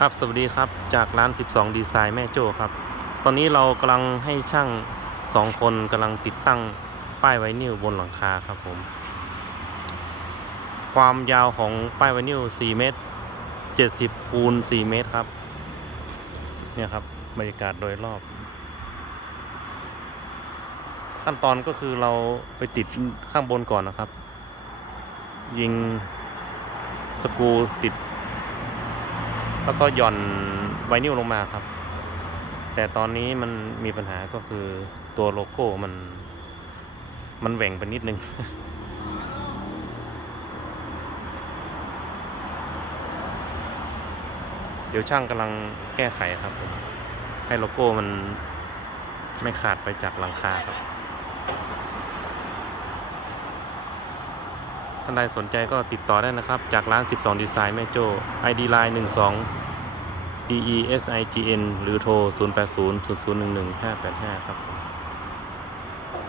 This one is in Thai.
ครับสวัสดีครับจากร้าน 12 ดีไซน์แม่โจ้ครับ ตอนนี้เรากำลังให้ช่างสองคนกำลังติดตั้งป้ายไวนิลบนหลังคาครับผม ความยาวของป้ายไวนิล4เมตร70คูณ4เมตรครับ เนี่ยครับบรรยากาศโดยรอบ ขั้นตอนก็คือเราไปติดข้างบนก่อนนะครับ ยิงสกูติด แล้วก็หย่อนไวนิลลงมาครับ แต่ตอนนี้มันมีปัญหาก็คือตัวโลโก้มัน มันแหว่งไปนิดนึงเดี๋ยวช่างกำลังแก้ไขครับผมให้โลโก้มันไม่ขาดไปจากหลังคาครับ ท่านใดสนใจก็ติดต่อได้นะครับ จากร้าน 12 ดีไซน์แม่โจ้ ID line 12 D E S I G N หรือโทร 080 0011 585 ครับ